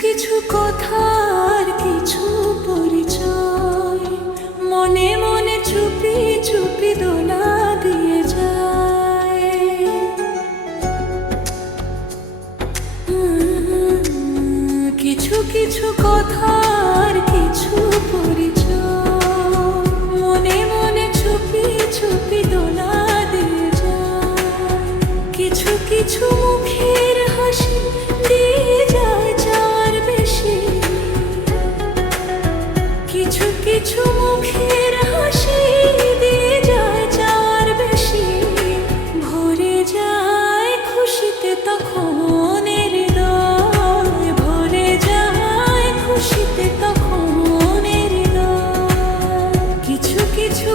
কিছু কথার কিছু পরিচয় মনে মনে চুপি চুপি দোলা দিয়ে যায়। কিছু কিছু কথার কিছু পরিচয় মনে মনে চুপি চুপি দোলা দিয়ে যায়। কিছু কিছু মুখের হাসি দিয়ে যায় যাওয়ার বেশি, কিছু কিছু মুখের হাসি দিয়ে যায় যাওয়ার বেশি। ভরে যায় খুশিতে তখন হৃদয়, ভরে যায় খুশিতে তখন হৃদয়। কিছু কিছু